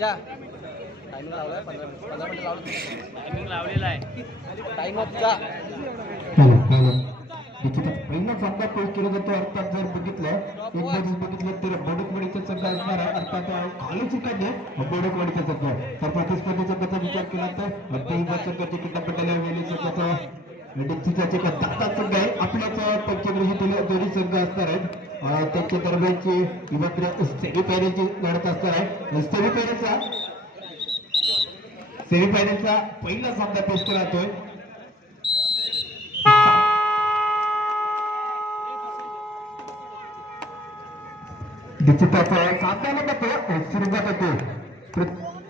Timing लावलाय 15 minute लावलं timing लावलेला आहे टाइम ऑफचा निश्चितच पहिला सामना पोस्ट केला जातो. अर्थात जर बघितलं एक बाजूस बघितलं तर बोडकवाडीचा संघ असणार आहे. अर्थात खाली चिकाने बोडकवाडीचा संघ तर प्रतिस्पर्धी संघाचा विचार केला तर पहिला संघाचे किताबला वेळी संघाचा निश्चितच एक दाता संघ आहे. आपल्याच पंचग्रही दोन्ही संघ असणार आहेत. त्यांच्या दरम्यानची मात्र सेमीफायनलची लढत असणार आहे. सेमीफायनलचा पहिला सामना पेश केला जातोय. निश्चितच सामन्याला मात्र सुरुवात होते.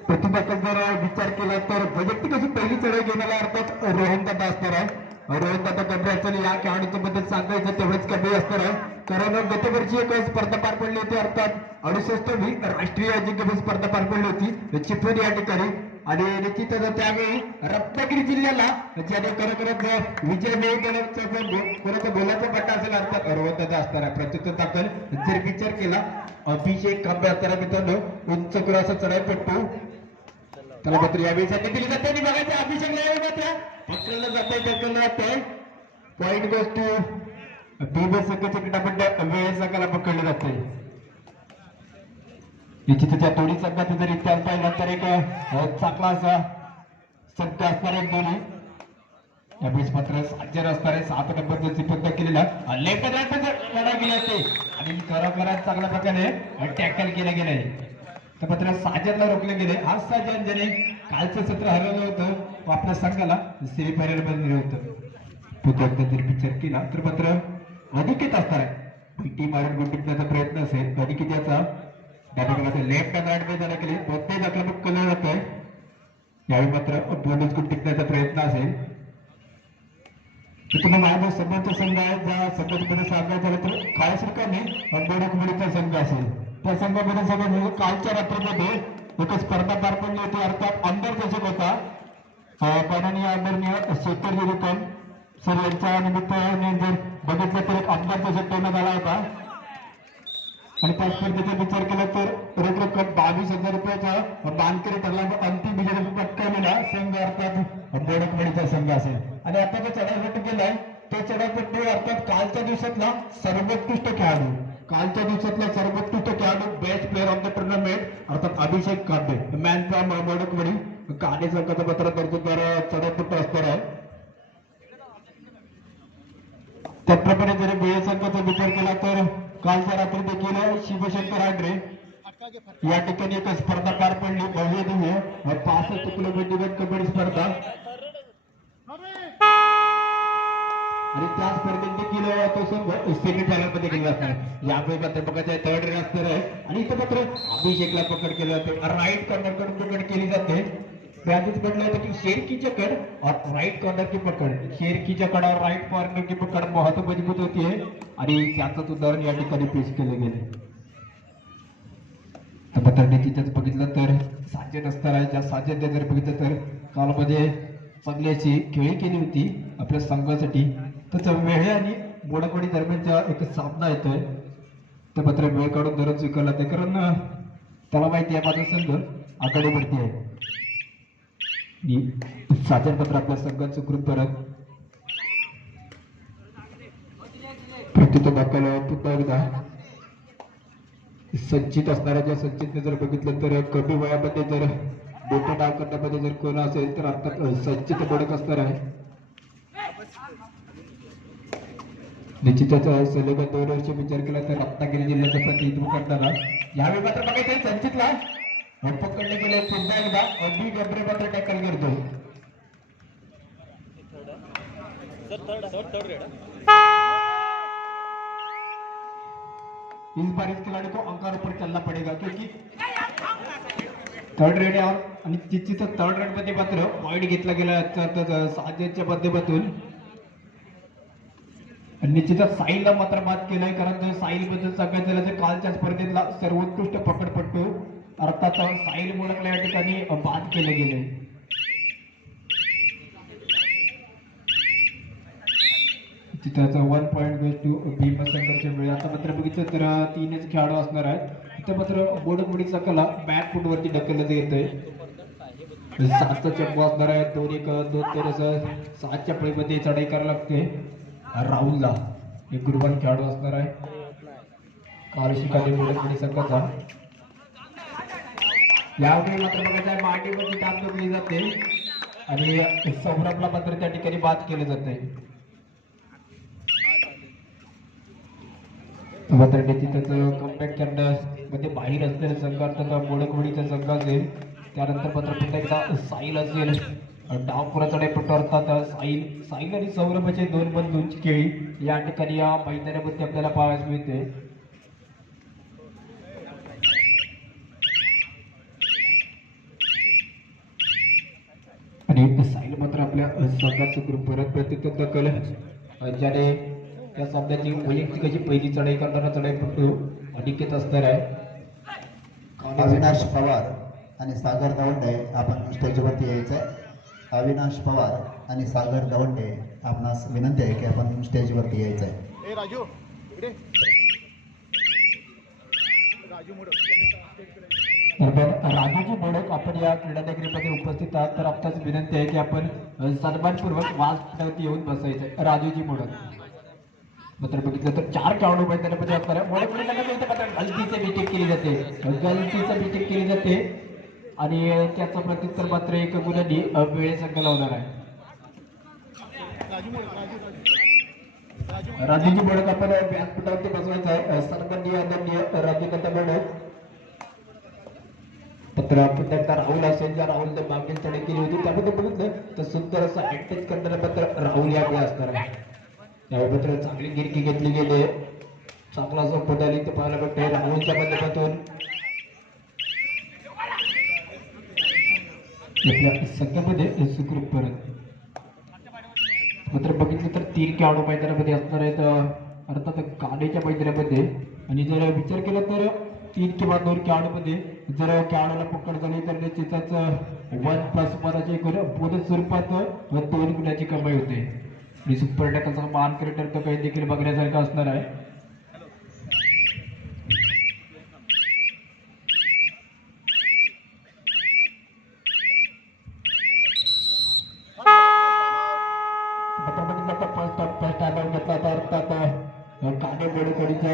प्रतिभाचा जर विचार केला तर वैयक्तिक अशी पहिली चढाई घेण्याला अर्थात रोहन दादा असणार आहे. रोहन दादा गंभीर या खेळाडूच्या बद्दल सांगायचं तेवढंच कमी असणार आहे. कारण गतवर्षी एक स्पर्धा पार पडली होती. अर्थात 68वी राष्ट्रीय अजिंक्यपद स्पर्धा पार पडली होती चिपळूण या ठिकाणी. आणि निश्चितच त्यावेळी रत्नागिरी जिल्ह्याला ज्याने खरोखरच विजय मिळवण्याचा कोणाचा बोलाचा पट्टा असेल अर्थात रोहन दादा असणार आहे. प्रत्युत्तर दाखल जर विचार केला अभिषेक खांबे असणारा मित्रांनो उंच असा चढाईपट्टू त्याला मात्र यावेळी संधी दिली जाते. आणि बघायचं अभिषेकला यावेळी मात्र पकडलं जात आहे ढकललं जात आहे. पॉईंट गोज टू दोन्ही संघाचे क्रीडापट्ट वेळ संघाला पकडले जाते. निश्चितच या दोन्ही संघाचा जर इतिहास पाहिला तर एक चांगला असा संघ असणार आहे दोन्ही. यावेळेस मात्र साजर असणार आहे. 7 नंबरचा सिफत केलेला लेफ्ट लढा गेला ते आणि खरोखरच चांगल्या प्रकारे टॅकल केलं गेलंय. तर मात्र साजरला रोखले गेले. आज साजन ज्याने कालचं सत्र हरवलं होतं आपल्या संघाला सेमीफायनल मध्ये नेलं होतं जर विचार केला तर मात्र अनिकेत असणार आहे. टी मारून गुण टिकण्याचा प्रयत्न असेल अनिकेत याचा लेफ्ट अँड राईट मध्ये केले दोन्ही आक्रमक केलं जात आहे. यावेळी मात्र बोनस गुण टिकण्याचा प्रयत्न असेल. तुम्हाला माझा समोरचा संघ आहे ज्या संघामध्ये सांगायचं झालं तर काळशिरकाने बोडकवाडीचा संघ असेल. त्या संघामध्ये सगळं कालच्या रात्रीमध्ये एक स्पर्धा पार पडली होती. अर्थात आमदार चषक होता. माननीय आदरणीय शेखर गिरीकर सर यांच्या निमित्ताने जर बघितलं तर एक आमदार चषक ठेवण्यात आला होता. आणि त्या स्पर्धेचा विचार केला तर रोख रक्कम 22,000 रुपयाचा मानकरी ठरला. अंतिम विजय पटकावलेला संघ अर्थात बोडकवाडीचा संघ असेल. आणि आता जो चढाईपट्टू केलाय तो चढाईपट्टू अर्थात कालच्या दिवसातला सर्वोत्कृष्ट खेळाडू best player of the tournament अर्थात अभिषेक खांबे मॅन फ्रॉम बोडकवाडी काने संघाचा पत्र दर्जेदार चढाईपट्टू असणार आहे. त्याचप्रमाणे जरी बीए संघाचा विचार केला तर कालच्या रात्री देखील शिवशंकर आंड्रे या ठिकाणी एक स्पर्धा पार पडली भव्य दिव्य 65 किलोमीटर कबड्डी स्पर्धा. आणि त्या स्पर्धेत देखील तो संघ सेमीफायनल मध्ये गेला असणार. यामुळे मात्र बघायचं थर्ड रेड असणार आहे. आणि इथं मात्र अभिषेकला पकड केली जाते. राईट कॉर्नर कडून पकड केली जाते. त्याआधीच म्हटलं होतं की शेरकीच्या कड और राईट कॉर्नर की पकड शेरकीच्या कडावर राईट कॉर्नर की पकड बहुत मजबूत होती है. आणि त्याचं उदाहरण या ठिकाणी पेश केलं गेले. तिथंच बघितलं तर साजन असणार आहे. त्या साजन जर बघितलं तर कालमध्ये चांगली अशी खेळी केली होती आपल्या संघासाठी. तर वेळ आणि बोडकवाडी दरम्यानचा एक सामना येतोय. तर मात्र वेळ काढून दररोज स्वीकारला ते कारण त्याला माहिती आहे माझा संघ आघाडीवरती आहे. साजन पत्र आपल्या संघात सुखरूप करत प्रत्युत्तर दाखल पुन्हा एकदा संचित असणाऱ्या ज्या संचितने जर बघितलं तर कमी वयामध्ये जर मोठं डाव करण्यामध्ये जर कोण असेल तर अर्थात संचित बोडक असणार आहे. निश्चितच सलग 2 वर्ष विचार केला तर रत्नागिरी जिल्ह्याचं प्रतिनिधित्व करताना यावेळी मात्र बघायचं संचितला पकडले गेले. पुन्हा एकदा अगदी गंभीर मात्र टॅकल करतो. इस बार इस खिलाड़ी को अंकार ऊपर चलना पड़ेगा क्योंकि थर्ड रेड आहे. आणि तिथं थर्ड रेड मध्ये मात्र पॉईंट घेतला गेला साजेच्या माध्यमातून. निश्चितच साहिलला मात्र बाद केलाय कारण साहिल बद्दल सगळ्यात झालं तर कालच्या स्पर्धेतला सर्वोत्कृष्ट पकडपट्टू अर्थात साहिल मुळकला या ठिकाणी बाद केले गेले. चित्राचा 1 पॉईंट गोज टू भीम संघर्ष वेळ. आता मात्र बघितलं तर 3च खेळाडू असणार आहेत. इथं मात्र बोडमुडीचा कला बॅक फूट वरती ढकलण्यात येतोय. 7चा चंपू असणार आहे. 2-1-2 असं 7च्या फळीमध्ये चढाई करायला लागते राहुलला. एक गुरुवान खेळाडू असणार आहे काल शिकाली बोडमुडी संघाचा. यावेळी मात्र बघायचं आहे मांडीमध्ये दाब जोडली जाते आणि सौरभला मात्र त्या ठिकाणी बाद केलं जाते. मात्र निश्चितच कमबॅक करण्यामध्ये बाहेर असलेल्या संघ अर्थात बोडकवडीचा संघ असेल. त्यानंतर मात्र पुन्हा एकदा साहिल असेल डावपुरा चढाईपट्टू अर्थात साहिल आणि सौरभचे 2 बंधूंची खेळी या ठिकाणी या मैदानामध्ये आपल्याला पाहायला मिळते. आणि साहिल मात्र आपल्या संघाचं ग्रुप परत प्रतिनिधित्व केलं ज्याने त्या सामन्याची वैयक्तिक अशी पहिली चढाई करणारा चढाईपट्टू अनिकेत असणार आहे. अविनाश पवार आणि सागर दवंडे आपण स्टेजवरती यायचंय. अविनाश पवार आणि सागर दवंडे आपणास विनंती आहे की आपण स्टेजवरती यायचंय. राजू इकडे राजू मोडक राजूजी मोडक आपण या क्रीडा नगरीमध्ये उपस्थित आहात तर आपल्याच विनंती आहे की आपण सन्मानपूर्वक व्यासपीठावरती येऊन बसायचं. राजूजी मोडक मात्र बघितलं तर 4 खेळाडू मैदानामध्ये असणार आहे. मोडक मात्र गलतीचं विकेट केली जाते आणि त्याचं प्रत्युत्तर मात्र 1 गुणांनी वेळे संघाला होणार आहे. राजूजी मोडक आपण व्यासपीठावरती बसवायचं आहे. सन्माननीय आदरणीय राजूकांत मोडक. तर पुन्हा एकदा राहुल असेल ज्या राहुलने मागील चढाई केली होती त्यामध्ये बघितलं तर सुंदर असं अटॅच करणारा मात्र राहुल यावेळी असणार आहे. त्यावेळी मात्र चांगली गिरकी घेतली गेली. चांगला असं पदाली इथे पाहायला भेटतंय राहुलच्या माध्यमातून. आपल्या संघामध्ये सुखरूप परत मात्र बघितलं तर 3 खेळाडू मैदानामध्ये असणार आहेत अर्थात कानेच्या मैदानामध्ये. आणि जर विचार केला तर 3 किंवा 2 खेळाडूमध्ये जर खेळाडूला पकड झाली तर निश्चितच 1+1 बोनस स्वरूपात 2 गुणाची कमाई होते. आणि सुपर टॅकलचा मान क्रिएटर तर काही देखील बघण्यासारखं असणार आहे. काने बोड़कोड़ीचा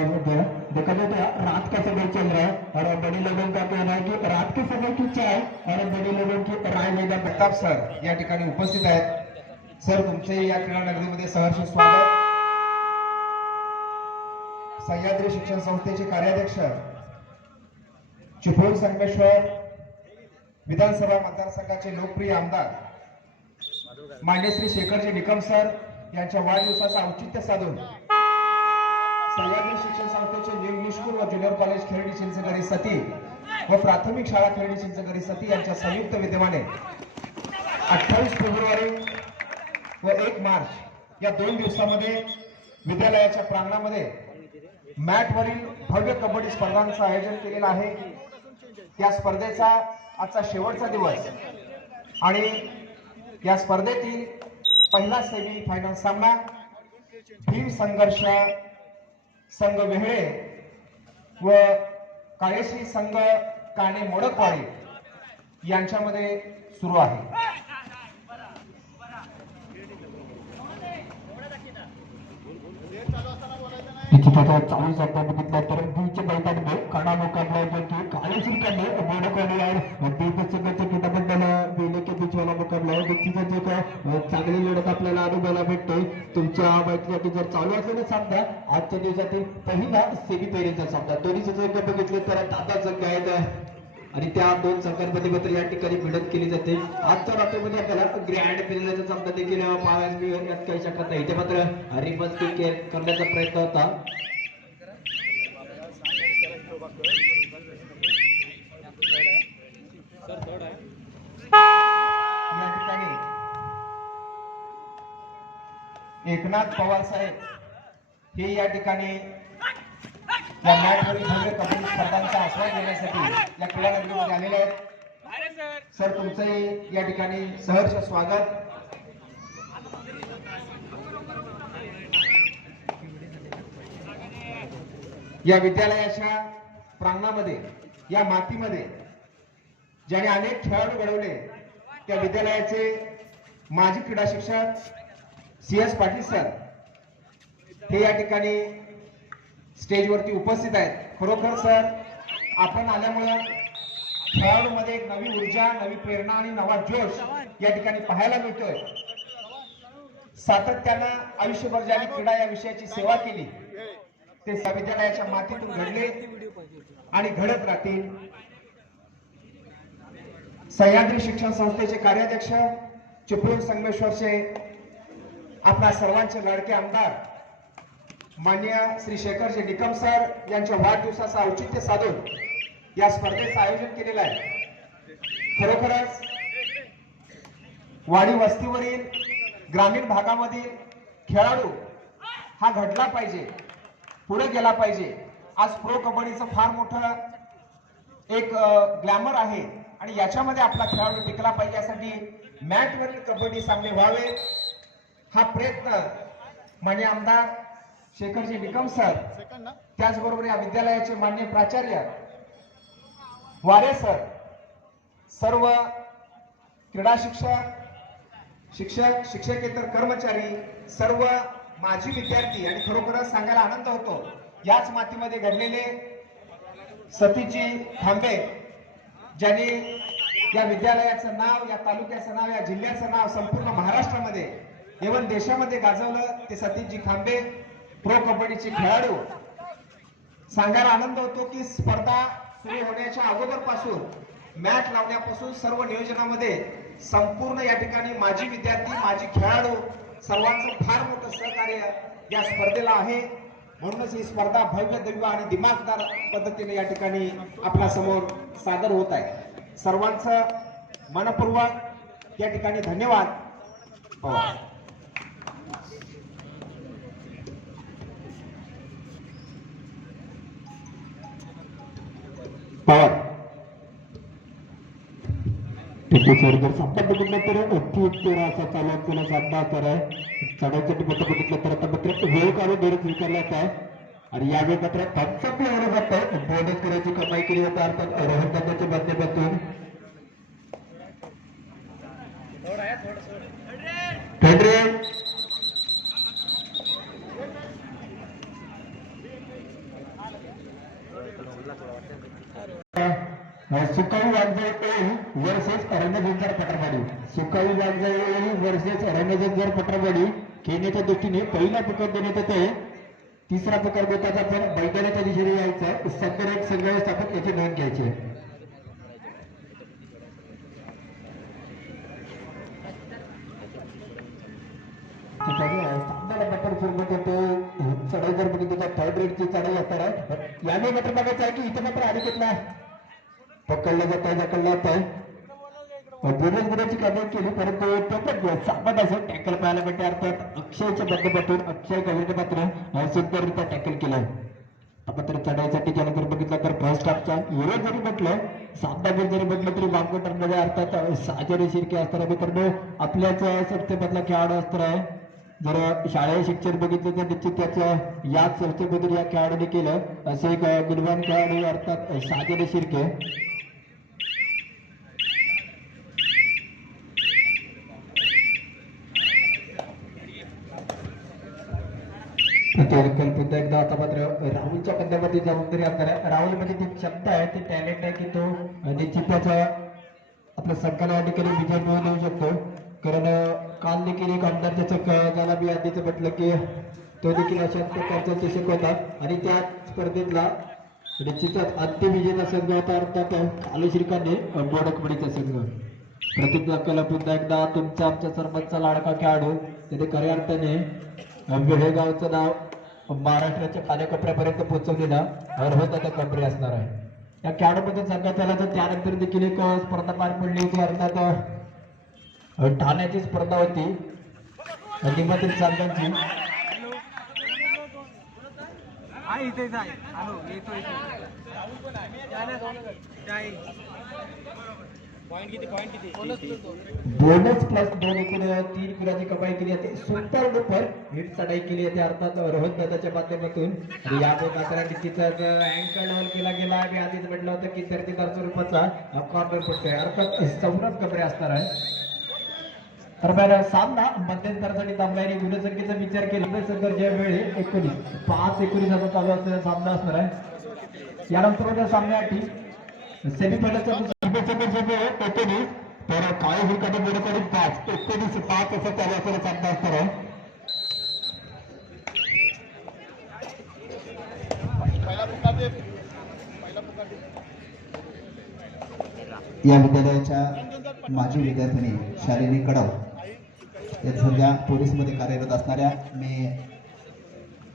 देखा जाए तो रात का समय चल रहा है और बड़े लोगों का कहना है कि रात के समय की चाय और बड़े लोगों की राय लेना. प्रताप सर या ठिकाणी उपस्थित आहेत. सर तुमचे या क्रीडा नगरीमध्ये सहर्ष स्वागत. सह्याद्री शिक्षण संस्थेचे कार्याध्यक्ष चिपळूण संगमेश्वर विधानसभा मतदारसंघाचे लोकप्रिय आमदार मान्य श्री शेखरजी निकम सर यांच्या वाढदिवसाचं औचित्य साधून सह्याद्री शिक्षण संस्थेचे निष्ठूर व ज्युनियर कॉलेज खेरडी चिंचगडी सती व प्राथमिक शाळा खेरडी चिंचगडी सती यांच्या संयुक्त विद्यमाने 28 फेब्रुवारी व 1 मार्च या 2 दिवसामध्ये विद्यालयाच्या प्रांगणामध्ये मॅटवरील भव्य कबड्डी स्पर्धांचं आयोजन केलेलं आहे. त्या स्पर्धेचा आजचा शेवटचा दिवस आणि या स्पर्धेतील पहिला सेमी फायनल सामना भीम संघर्ष संघ वेहळे व काळेश्री संघ काणे मोडकवाडी यांच्यामध्ये सुरू आहे. चालू सप्ताह बघितला तर बीच मैदान कडा मुकाबला जो की काळेश्री काणे मोडकवाडी और बीच संघाच्या किताबद्दल बेले के बीच वाला मुकाबला आहे. व्यक्तीचं जे काय चांगली लढत आपल्याला अनुभवायला भेटते. तुमच्या माहितीसाठी जर चालू असलेला सामना आजच्या दिवसातील पहिला सेमी फेरीचा सामना दोन्ही संघ बघितले तर दादा संघ आहेत आणि त्या 2 संघांमध्ये मात्र या ठिकाणी भिडत केली जाते. आजच्या रात्रीमध्ये आपल्याला ग्रँड फिनालेचा सामना देखील पाहायला मिळेल यात काही शक्यता नाही. इथे मात्र रिवर्स किक करण्याचा प्रयत्न होता. या ठिकाणी एकनाथ पवार साहेब हे या ठिकाणी या मॅचवरील भव्य कबड्डी स्पर्धांचा आस्वाद घेण्यासाठी या क्रीडा नगरीमध्ये आलेले आहेत. सर तुमचंही या ठिकाणी सहर्ष स्वागत. या विद्यालयाच्या प्रांगणामध्ये या मातीमध्ये ज्याने अनेक खेळाडू घडवले त्या विद्यालयाचे माजी क्रीडा शिक्षक CS पाटील सर हे या ठिकाणी स्टेजवरती उपस्थित आहेत. खरोखर सर आपण आल्यामुळे खेळाडूमध्ये एक नवी ऊर्जा, नवी प्रेरणा आणि नवा जोश या ठिकाणी पाहायला मिळतोय. सातत्यानं आयुष्यभर ज्यांनी क्रीडा या विषयाची सेवा केली ते विद्यालयाच्या मातीतून घडले आणि घडत राहतील. सह्याद्री शिक्षण संस्थेचे कार्याध्यक्ष चिपळूण संगमेश्वरचे आपल्या सर्वांचे लाडके आमदार माननीय श्री शेखरजी निकम सर यांच्या वाढदिवसाचं औचित्य साधून या स्पर्धेचं आयोजन केलेलं आहे. खरोखरच वाडी वस्तीवरील ग्रामीण भागामधील खेळाडू हा घडला पाहिजे, पुढे गेला पाहिजे. आज प्रो कबड्डीचं फार मोठं एक ग्लॅमर आहे आणि याच्यामध्ये आपला खेळाडू टिकला पाहिजे. यासाठी मॅटवरील कबड्डी सामने व्हावे हा प्रयत्न माननीय आमदार शेखरजी निकम सर, त्याचबरोबर या विद्यालयाचे माननीय प्राचार्य वारे सर, सर्व क्रीडा शिक्षक, शिक्षकेतर कर्मचारी, सर्व माजी विद्यार्थी आणि खरोखरच सांगायला आनंद होतो याच मातीमध्ये घडलेले सतीजी खांबे ज्यांनी या विद्यालयाचं नाव, या तालुक्याचं नाव, या जिल्ह्याचं नाव संपूर्ण महाराष्ट्रामध्ये एवं देशामध्ये गाजवलं. ते सतीजी खांबे प्रो कबड्डीचे खेळाडू. सांगायला आनंद होतो की स्पर्धा सुरू होण्याच्या अगोदरपासून मॅच लावण्यापासून सर्व नियोजनामध्ये संपूर्ण या ठिकाणी माजी विद्यार्थी, माजी खेळाडू सर्वांचं फार मोठं सहकार्य या स्पर्धेला आहे. म्हणूनच ही स्पर्धा भव्य दिव्य आणि दिमागदार पद्धतीने या ठिकाणी आपल्या समोर सादर होत आहे. सर्वांचं मनपूर्वक या ठिकाणी धन्यवाद. पवार जर सामना बघितलं तर अति उत्तर असा चालू केला सामना तर आहे. चढाईसाठी मत बघितलं तर आता मात्र वेळ काढून बेरज स्वीकारला आहे आणि यावेळी मात्र थम्सअप एवढं जातं बोनस करायची कमाई केली जाते अर्थात रोहन दादाच्या माध्यमातून. सुकाळी वाघजाई वर्सेस रणजिंजार पटरवाडी. सुकाळी वाघजाई वर्सेस रणजिंजार पटरवाडी खेळण्याच्या दृष्टीने पहिला प्रकार देण्यात येत आहे. तिसरा प्रकार देतात आपण मैदानाच्या दिशेने यायचा. सत्तर एक संघ स्थापक याची नोंद घ्यायची. चढाई जर बघितली तर थर्ड रेडची चढाई असणार आहे. याने मात्र बघायचं आहे की इथे मात्र अडीकडला पकडलं जात आहे, ढकललं जात आहे. दिवसभराची कामं केली परंतु सापड असं टॅकल पाहायला भेटते. अर्थात अक्षयच्या माध्यमातून अक्षय गवळीने मात्र सुंदररित्या टॅकल केलं. मात्र चढाईसाठी ज्याला जर बघितलं तर फर्स्ट हाफचा हिरो जरी म्हटलं, सामनावीर जरी म्हटलं तरी वांगोटरमध्ये अर्थात साजरी शिर्के असणार मित्रांनो आपल्याच संस्थेमधला खेळाडू असणार आहे. जर शाळेय शिक्षण बघितलं तर निश्चित त्याचं याच संस्थेमधून या खेळाडूने केलं. असे एक गुणवान खेळाडू अर्थात साजरी शिर्के. पुन्हा एकदा आता मात्र राहुलच्या पद्यामध्ये जबाबदारी असणार आहे. राहुल मध्ये ती क्षमता आहे, ती टॅलेंट आहे की तो निश्चित त्याचा आपल्या संघाला या ठिकाणी विजय मिळवून येऊ शकतो. कारण काल देखील एक आमदार त्याचं ज्याला मी आधीच म्हटलं की तो देखील अशा प्रकारचा चषक होता आणि त्या स्पर्धेतला निश्चितच अंतिम विजेता संघ होता अर्थात कालू श्रीकांतने बोडकमडीचा संघ. प्रतिज्ञा केला पुन्हा एकदा तुमचा आमच्या सर्वांचा लाडका खेळाडू त्याने खऱ्या अर्थाने बेळगावचं नाव महाराष्ट्राच्या कानाकोपऱ्यापर्यंत पोहोचवलेला अर्हता कबड्डी असणार आहे. या खेळाडूमध्ये सांगण्यात आलं तर त्यानंतर देखील एक स्पर्धा पार पडली होती. अर्थात ठाण्याची स्पर्धा होती निमातील संघांची. बोनस प्लस 2 एकूण 3 गुणाची कमाई केली आहे सुपर डुपर हिट चढाई केली आहे अर्थात रोहन दादाच्या माध्यमातून आणि या दोन मात्र निश्चितच अँकर डाऊन केला गेला आणि आधीच म्हटलं होतं की 33 स्वरूपाचा कॉर्नर पडतोय अर्थात सौरभ कपडे असणार आहे दरम्यान सामना मध्यंतरासाठी थांबलाय आणि गुणसंख्येचा विचार केला संघर्षा वेळी 5-19 असा चालू असलेला सामना असणार आहे यानंतर सामन्यासाठी सेमीफायनलचा तर काय होईल कधी बरोबर 5-19-5 असं चालू असलेला सामना असणार आहे पहिला पुकार दे पहिला पुकार दे या विद्यालयाच्या माजी विद्यार्थिनी शालिनी कडव या सध्या पोलीसमध्ये कार्यरत असणाऱ्या मी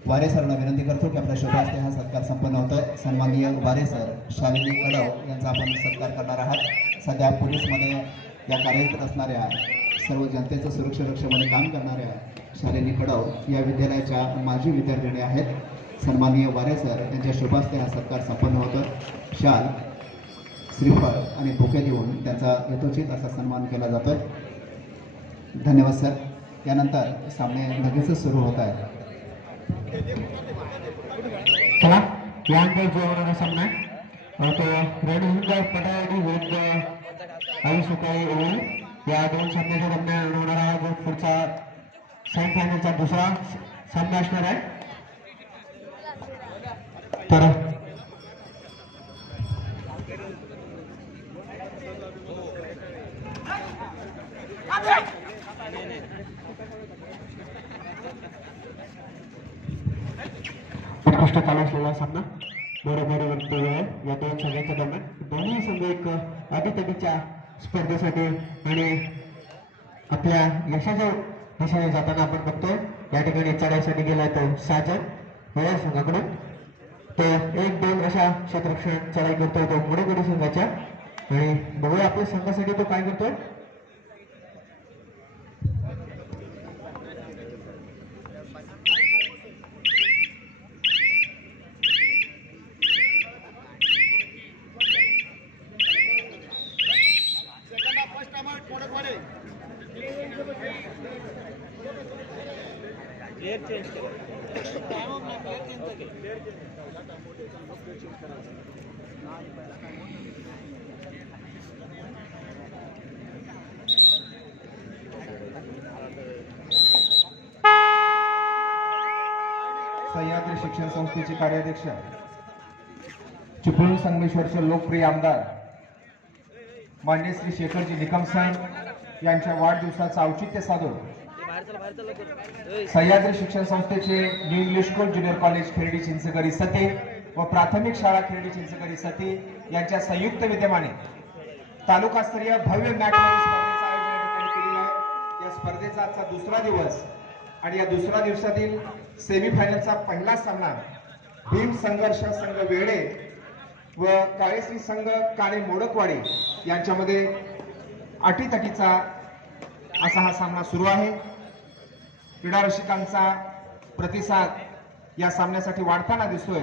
वारे सरला विनंती करतो की आपल्या शोभास्ते हा सत्कार संपन्न होतोय सन्माननीय वारे सर शालिनी कडव यांचा आपण सत्कार करणार आहात सध्या पोलीसमध्ये या कार्यरत असणाऱ्या सर्व जनतेचं सुरक्षा रक्षणामध्ये काम करणाऱ्या शालिनी कडव या विद्यालयाच्या माजी विद्यार्थिनी आहेत सन्माननीय वारे सर यांच्या शोभास्ते हा सत्कार संपन्न होतो शाल श्रीफळ आणि बुके देऊन त्यांचा यथोचित असा सन्मान केला जातो धन्यवाद सर यानंतर सामने लगेचच सुरू होत आहे चला यानंतर जो होणारा सामना आहे तो रणहिंद पटावडी विरुद्ध आयुष्यकारी होईल या दोन सामन्याच्या दरम्यान होणारा जो पुढचा सेमीफायनलचा दुसरा सामना असणार आहे तर उत्कृष्ट चालू असलेला सामना बरोबर वक्तव्य आहे या दोन संघांच्या दरम्यान दोन्ही संघ एक अटीतटीच्या स्पर्धेसाठी आणि आपल्या यशाच्या दिशेने जाताना आपण बघतोय या ठिकाणी चढाईसाठी गेलाय तो साजन या संघाकडून तो 1-2 अशा क्षेत्ररक्षण चढाई करतोय तो मुडेगडी संघाच्या आणि बघूया आपल्या संघासाठी तो काय करतोय सह्याद्री शिक्षण संस्थेचे कार्याध्यक्ष चिपळूण संगमेश्वरचे लोकप्रिय आमदार मान्य श्री शेखरजी निकम साहेब यांच्या वाढदिवसाचं औचित्य साधून सह्याद्री शिक्षण संस्थेचे new English school junior college Khirdi Chinchgari सती व प्राथमिक शाळा खिरडी चिंचगरी सती यांच्या संयुक्त विद्यमाने तालुकास्तरीय भव्य मॅच स्पर्धेचं आयोजन या ठिकाणी केलेलं आहे या स्पर्धेचा आजचा दुसरा दिवस आणि या दुसऱ्या दिवसातील सेमीफायनलचा पहिला सामना भीम संघर्ष संघ वेळे व काळेश्री संघ काळे मोडकवाडी यांच्यामध्ये अटीतटीचा असा हा सामना सुरू आहे क्रीडा रसिकांचा प्रतिसाद या सामन्यासाठी वाढताना दिसतोय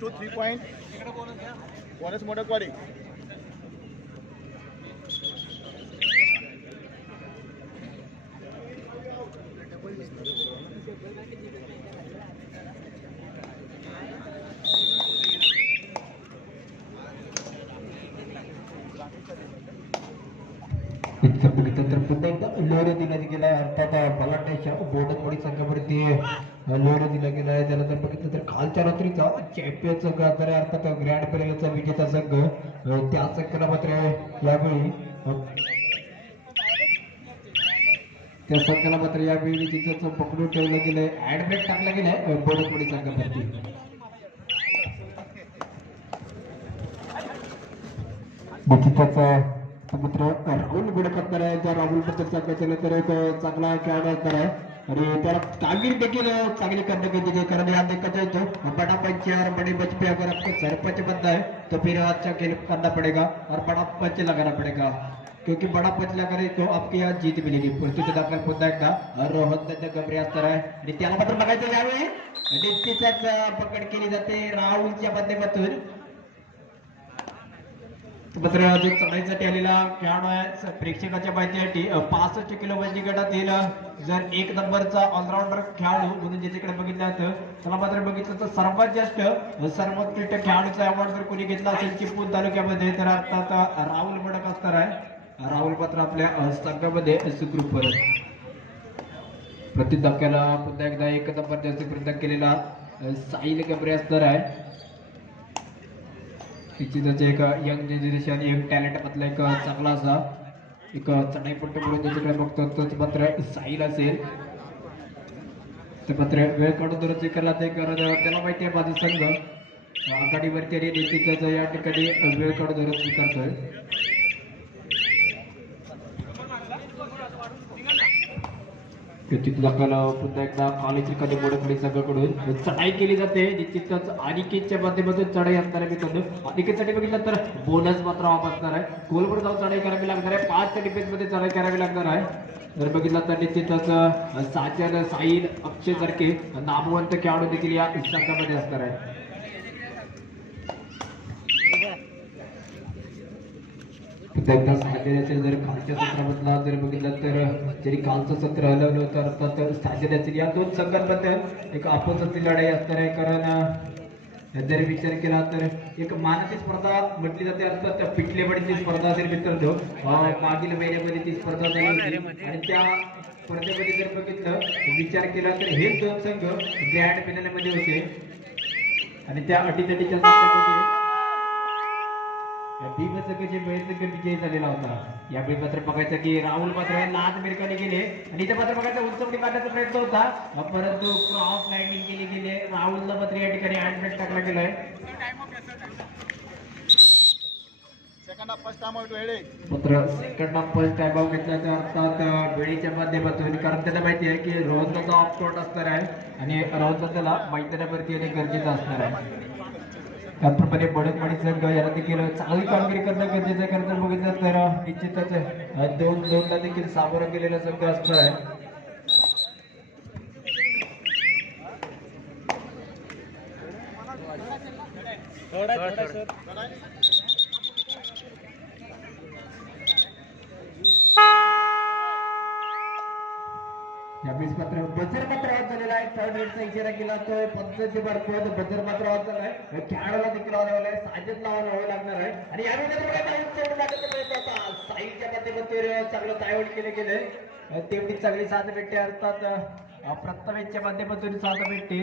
+2 3 पॉइंट बोनस मोडकवाडी इतकं बघितलं तर पुन्हा एकदा लोहरे दिला गेला अर्थात बलाढ्याच्या बोडनवाडी संघावरती लोहरे दिला गेला आहे त्यानंतर बघितलं तर कालच्या रात्रीचा चॅम्पियन संघ तर अर्थात ग्रँड फिनालेचा विजेता संघ त्या संघाला मात्र यावेळी त्या संघाला मात्र यावेळी विजेत्याचं पकडून ठेवलं गेलंय ऍडब्रेक टाकला गेलाय बोडनवाडी संघावरती बघितल्याचा मित्र राहुल गुडकत्तर आहे त्या राहुल बद्दल सांगायचं तर एक चांगला खेळाडू असणार आहे आणि त्याला कामगिरी देखील चांगली करने की जगह कारण यहाँ देखा जाए तो बड़ा पंच और बड़े पंच पे अगर आपको सरपंच बनना है तो फिर अच्छा खेल करना पड़ेगा और बड़ा पंच लगाना पड़ेगा क्योंकि बड़ा पंच लगाने तो आपके यहाँ जीत मिलेगी पुढची दाखल पुन्हा एकदा रोहन गबरे असणार आहे आणि त्याला मात्र बघायचं यावेळी निश्चितच पकड केली जाते राहुलच्या माध्यमातून मात्र जो चढाईसाठी आलेला खेळाडू आहे प्रेक्षकाच्या माहितीसाठी 65 किलो वजनी गटातील जर एक नंबरचा ऑलराऊंडर खेळाडू म्हणून ज्याच्याकडे बघितलं तर त्याला मात्र बघितलं तर सर्वात जास्त सर्वोत्कृष्ट खेळाडूचा अवॉर्ड जर कोणी घेतला असेल चिपळूण तालुक्यामध्ये तर अर्थात राहुल मडक असणार आहे. राहुल मात्र आपल्या संघामध्ये सुखरूप प्रति धक्क्याला पुन्हा एकदा एक नंबर जास्त प्रयत्न केलेला साहिल गबरे असणार आहे. निश्चितच एक यंग जनरेशन यंग टॅलेंट मधला एक चांगला असा एक चढाईपट्टू म्हणून ज्याच्याकडे बघतो तोच मात्र साहिल असेल तर मात्र वेळ काढून दुरुस्ती करला ते कारण त्याला माहिती आहे माझा संघ आघाडीवरती आणि निश्चितच या ठिकाणी वेळ काढून दुरुस्ती करतोय. दाखल पुन्हा एकदा कॉलेज खाली मोडकडी संघाकडून चढाई केली जाते निश्चितच अनिकेतच्या माध्यमातून चढाई असणार आहे. मित्रांनो अनिकेतसाठी बघितलं तर बोनस मात्र वापरणार आहे गोलवर जाऊन चढाई करावी लागणार आहे 5 डिफेन्स मध्ये चढाई करावी लागणार आहे. जर बघितलं तर निश्चितच साजन साहिल अक्षय सारखे नामवंत खेळाडू देखील या संघामध्ये असणार आहे. एकदा साजन असेल जर कालच्या सत्रामधला जर बघितलं तर जरी कालचं सत्र हलवलं तर अर्थात साजन असेल या दोन संघांबद्दल एक आपोसातली लढाई असणार आहे कारण जर विचार केला तर एक मानाची स्पर्धा म्हटली जाते अर्थात पिठलेवाडीची स्पर्धा असेल मित्रांनो मागील महिन्यामध्ये ती स्पर्धा झाली होती आणि त्या स्पर्धेमध्ये जर बघितलं विचार केला तर हे दोन संघ ग्रँड फिनालेमध्ये होते आणि त्या अटीतटीच्या सामन्यामध्ये भीमसंघाचे संघ विजयी झालेला होता. यावेळी मात्र बघायचं की राहुल मात्र लाज मिरकाने गेले आणि इथे मात्र बघायचं उंचवडी मारण्याचा प्रयत्न होता परंतु क्रॉस लँडिंग केली गेले. राहुलला मात्र या ठिकाणी हँडब्रेक टाकला गेलाय. मात्र second half first time out घेतला तर अर्थात वेळीच्या माध्यमातून कारण त्याला माहिती आहे की रोहनचा ऑफ असणार आहे आणि रोहनचा त्याला मैदानावरती येणे गरजेचं असणार आहे. त्याप्रमाणे बडकवाडी संघ याला देखील चांगली कामगिरी करणं गरजेचं आहे कारण जर बघितलं तर निश्चितच 2-2ला देखील सामोरं गेलेला संघ असणार आहे. यावेळेस मात्र बजर मात्र आवाज झालेला आहे. थर्ड रेडचा इशारा केला तो पंचांची मार्फत बजर मात्र आवाज झाला आहे. खेळाडूला देखील आवाज आहे साजदला आवाज लागणार आहे आणि यावेळी साईडच्या माध्यमातून चांगलं तायवड केले गेले तेवढी चांगली साथ भेटते अर्थात प्रथमेशच्या माध्यमातून साथ भेटते.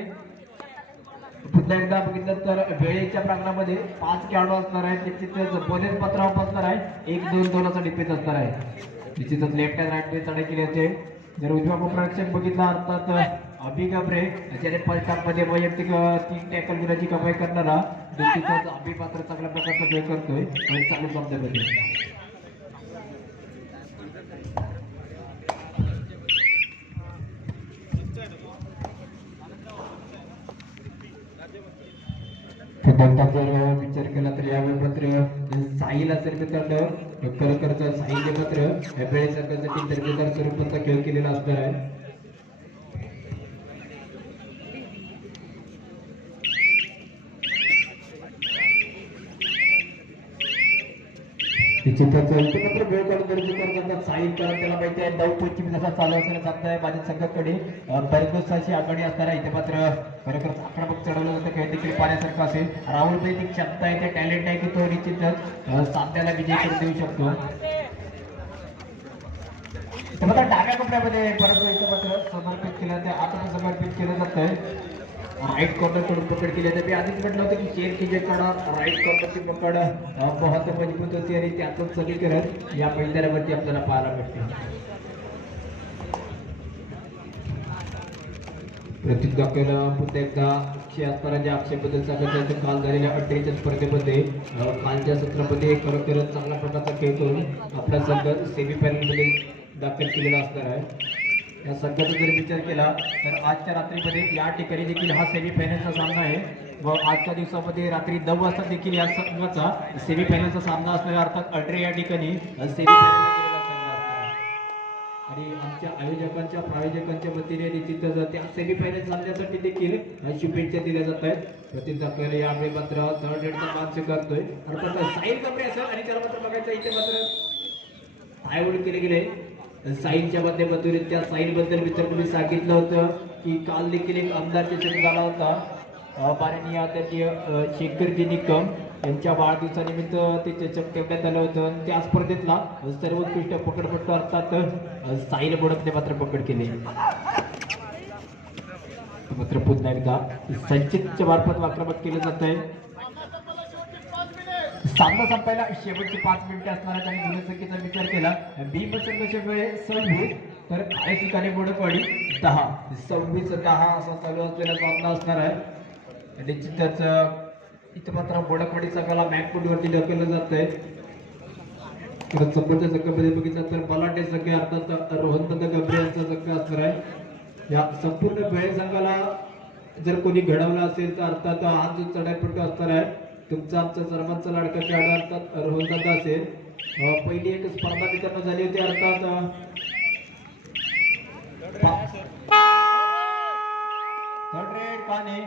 पुन्हा एकदा बघितलं तर वेळेच्या प्रांगणामध्ये 5 खेळाडू असणार आहेत. निश्चितच बोनस मात्र असणार आहे 1-2-2चा डिफेन्स असणार आहे. निश्चितच लेफ्ट हँड राईट चढाई केली असते. जर उजव्या उपरक्षक बघितला अर्थात अभि गबरे ज्याने फर्स्ट हाफ मध्ये वैयक्तिक 3 टॅकल गुणाची कमाई करणारा निश्चितच अभि मात्र चांगल्या प्रकारचा खेळ करतोय चालू सामन्यामध्ये. जर विचार केला तर यावेळी मात्र साहिल असेल मित्रांनो खरोखरच साहिलने मात्र वेळे संघासाठी दर्जेदार स्वरूपाचा खेळ केलेला असणार आहे. निश्चितच इथे मात्र वेळ काढून गरजेचं करतात साहिल कारण त्याला माहिती आहे 9-25 जसा चालू असताना सांगता आहे माझ्या संघाकडे बरेच आघाडी असणार आहे. इथे मात्र खरोखर आक्रमक चढवलं जातं खेळ देखील पाहण्यासारखं असेल. राहुल ती क्षमता आहे ते टॅलेंट आहे की तो निश्चितच सामन्याला विजय करून देऊ शकतो. मात्र डाव्या कपड्यामध्ये परंतु इथं मात्र समर्पित केलं ते आता समर्पित केलं जातंय. राईट कॉर्नर कडून पकड केली जाते. मी आधीच म्हटलं होतं की शेर खिजेकडा राईट कॉर्नरची पकड बहुत मजबूत होती आणि त्यातून सगळीकडे या मैदानावरती आपल्याला पाहायला भेटते. प्रतीक दाखवला पुन्हा एकदा असणाऱ्या अक्षयबद्दल सांगायचं काल झालेल्या अड्डेच्या स्पर्धेमध्ये कालच्या सत्रामध्ये खरोखरच चांगल्या प्रकारचा खेळ करून आपला संघ सेमीफायनल मध्ये दाखल केलेला असणार आहे. या संघाचा जर विचार केला तर आजच्या रात्रीमध्ये या ठिकाणी देखील हा सेमीफायनलचा सामना आहे व आजच्या दिवसामध्ये रात्री 9 वाजता देखील या संघाचा सेमीफायनलचा सामना असलेला अर्थात अल्ट्रे या ठिकाणी सेमीफायनलला गेलेला संघ असणार आहे. आणि आमच्या आयोजकांच्या प्रायोजकांच्या वतीने निश्चितच त्या सेमीफायनल सामन्यासाठी देखील शुभेच्छा दिल्या जात आहेत. प्रतीक दाखवायला यावेळी मात्र थर्ड रेडचा मान स्वीकारतोय अर्थात साहिल कपडे असेल आणि त्याला मात्र बघायचं इथे मात्र आयोजन केले गेले साईलच्या माध्यमातून. त्या साईल बद्दल मित्रांनो मी सांगितलं होतं की काल देखील एक आमदार चषक झाला होता माननीय आदरणीय शेखरजी निकम यांच्या वाढदिवसानिमित्त ते चषक ठेवण्यात आलं होतं. त्या स्पर्धेतला सर्वोत्कृष्ट पकडपट्टू अर्थात साईल बोडकने मात्र पकड केले. मात्र पुन्हा एकदा संचितच्या मार्फत आक्रमण केलं जात आहे. सामना संपायला शेवटची 5 मिनिटे असणार आहेत आणि गुणसंख्येचा विचार केला भीमसंघाच्या वेळे 26 तर काही ठिकाणी बोडकवाडी 10 26-10 असा चालू असलेला सामना असणार आहे. निश्चितच इथं मात्र बोडकवाडी संघाला बॅकफुटवरती ढकललं जात आहे. तर समोरच्या संघामध्ये बघितलं तर बलाढ्य संघ अर्थात रोहनबंद गंभीर यांचा संघ असणार आहे. या संपूर्ण वेळ संघाला जर कोणी घडवलं असेल तर अर्थात हा जो चढाईपट्टू असणार आहे तुमचा आमचा सर्वांचा लाडका खेळाडू अर्थात रोहनदादा असेल. पहिली एक स्पर्धा मित्रांनो झाली होती अर्थात थर्ड रेड पाने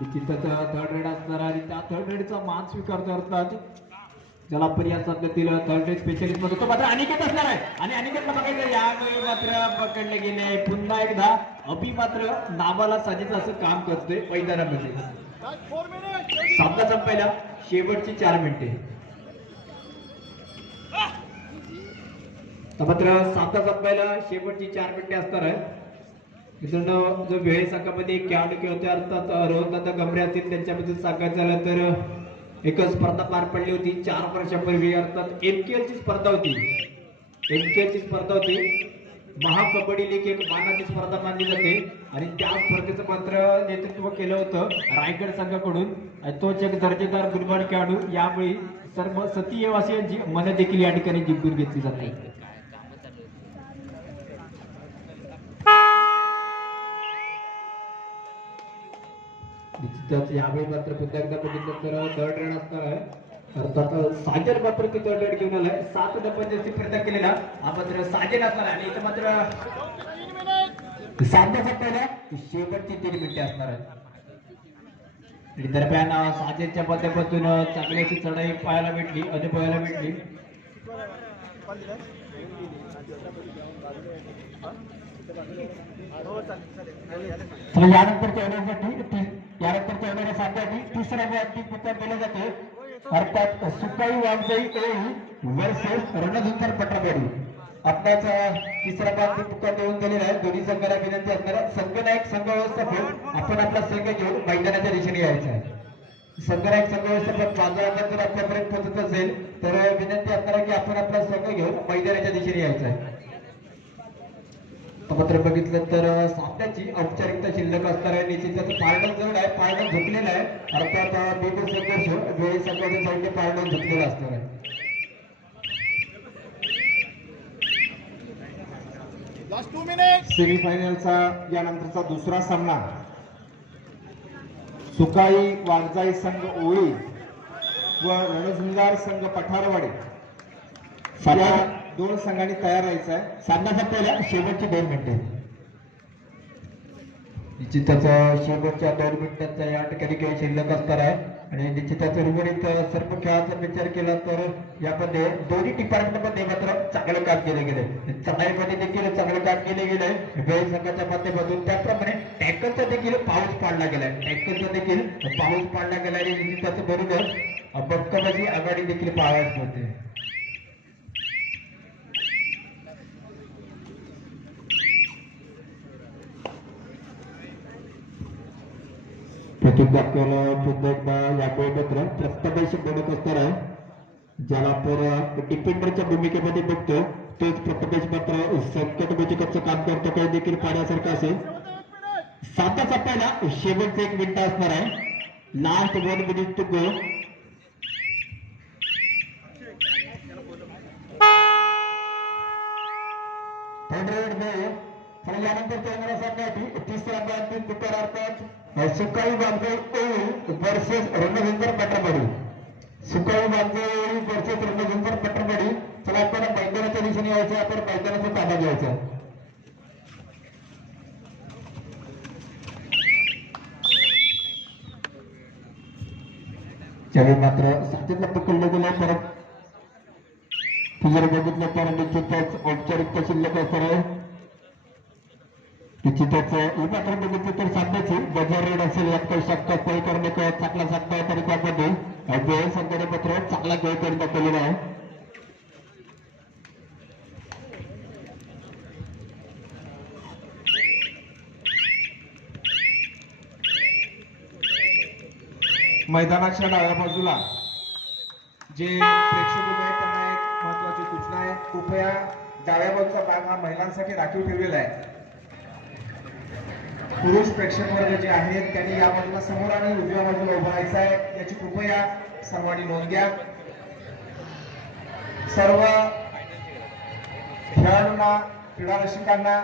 थर्ड रेड असणार आणि त्या थर्ड रेडचा मान स्वीकारतो अर्थात ज्याला आपण या सध्यातील थर्ड रेड स्पेशलिस्ट मध्ये तो मात्र अनिकेत असणार आहे आणि अनिकेतला बघायचं यावेळी मात्र पकडले गेले. पुन्हा एकदा अभि मात्र नावाला साजेच असं काम करतोय मैदानामध्ये. सामना संपायला शेवटची 4 मिनिटे. मात्र सामना संपायला शेवटची 4 मिनिटे असणार आहे. मित्रांनो जो वेळे संघामध्ये खेळाडू खेळतोय अर्थात रोहनदादा गमरे असतील त्यांच्याबद्दल सांगायचं झालं तर एक स्पर्धा पार पडली होती 4 वर्षापूर्वी अर्थात MKL ची स्पर्धा होती. MKL ची स्पर्धा होती महाकबड्डी लीग एक मानाची स्पर्धा मानली जाते आणि त्या स्पर्धेचं मात्र नेतृत्व केलं होतं रायगड संघाकडून. तोच एक दर्जेदार गुणवान खेळाडू यावेळी सर्व सतीयवासियांची मन देखील या ठिकाणी जिंकून घेतली जाते. यावेळी मात्र पुन्हा एकदा बघितलं तर थर्ड रेड असणार आहे अर्थात साजन मात्र ती थर्ड रेड घेऊन आलाय. 7 डब्यांचा प्रयत्न केलेला हा मात्र साजन असणार आहे आणि इथं मात्र सामना संपायला शेवटची 3 मिनिटे असणार आहेत. दरम्यान साजनच्या माध्यमातून चांगली अशी चढाई पाहायला भेटली अनुभवायला भेटली. यानंतरच्या येणाऱ्या सामन्यासाठी तिसरा बॅटिंग पुकार दिला जातो अर्थात सुकाई वागजाई वर्सेस रणधुंदर पटाबडी. आपल्याचा तिसरा बॅटिंग पुकार देऊन दिलेला आहे. दोन्ही संघाला विनंती असणार आहे संघनायक संघ व्यवस्थापक आपण आपला संघ घेऊन मैदानाच्या दिशेने यायचा आहे. संघनायक संघ व्यवस्थापक माझा जर आपल्यापर्यंत पोहोचत असेल तर विनंती असणार आहे की आपण आपला संघ घेऊन मैदानाच्या दिशेने यायचा आहे. मात्र बघितलं तर सामन्याची औपचारिकता शिल्लक असणार आहे. निश्चितच पारडं जड आहे पारडं झुकलेलं आहे अर्थात बिलकुल संघर्ष वेळी संघाच्या साईडने पारडं झुकलेलं असणार आहे. सेमीफायनलचा यानंतरचा दुसरा सामना सुकाई वाघजाई संघ ओळी व रणझुंजार संघ पठारवाडी या 2 संघांनी तयार राहायचं आहे. सामना संपलेला शेवटची 2 मिनिटे. निश्चितच शेवटच्या 2 मिनिटांचा या ठिकाणी काही शिल्लक असणार आहे आणि निश्चितच उर्वरित सर्व खेळाचा विचार केला तर यामध्ये दोन्ही डिपार्टमेंटमध्ये मात्र चांगले काम केले गेले. चढाईमध्ये देखील चांगले काम केले गेले वेळ संघाच्या माध्यमातून. त्याप्रमाणे टॅकलचा देखील पाऊस पाडला गेलाय आणि निश्चितच बरोबर बक्कबाजी आघाडी देखील पाहायला मिळते. प्रतीक दाखवायला पुन्हा एकदा यावेळी मात्र प्रस्तावाशी बोलत असणार आहे. ज्याला आपण डिफेंडरच्या भूमिकेमध्ये बघतो तोच प्रथमेश मात्र संकटमोचकाचं काम करतो काही देखील पाहण्यासारखं असेल. सामना संपायला शेवटचे 1 मिनिट असणार आहे. Last 1 minute to go. Third raid निर्णय. चला यानंतर तेलंगणा सामन्यासाठी तिसऱ्या अंतिम तुकारार्थात सुकाळी बांधे वर्सेस रणजिंदर पटरवाडी. सुकाळी बांधे वर्सेस रणजिंदर पटरवाडी. चला आपल्याला मैदानाच्या दिशेने यायचं, आपण मैदानाचा ताबा घ्यायचा. त्यावेळी मात्र साथीला पकडलं गेलं. परत जर बघितलं तर निश्चितच औपचारिकता शिल्लक असणार आहे. निश्चितच ही मात्र बघितलं तर सामन्याची बजार रेड असेल यात काही शक्का काही करणे चांगला साधता तरी त्यामध्ये वेळ संख्येने पत्र चांगला खेळ करून दाखवलेला आहे. मैदानाच्या डाव्या बाजूला जे प्रेक्षक उभे आहेत त्यांना एक महत्वाची सूचना आहे. कृपया डाव्या बाजूचा भाग हा महिलांसाठी राखीव ठेवलेला आहे. पुरुष प्रेक्षक वर्ग जे आहेत त्यांनी या बाजूला समोर आणि उजव्या बाजूला उभं राहायचं आहे, याची कृपया सर्वांनी नोंद घ्या. सर्व खेळाडूंना, क्रीडा रसिकांना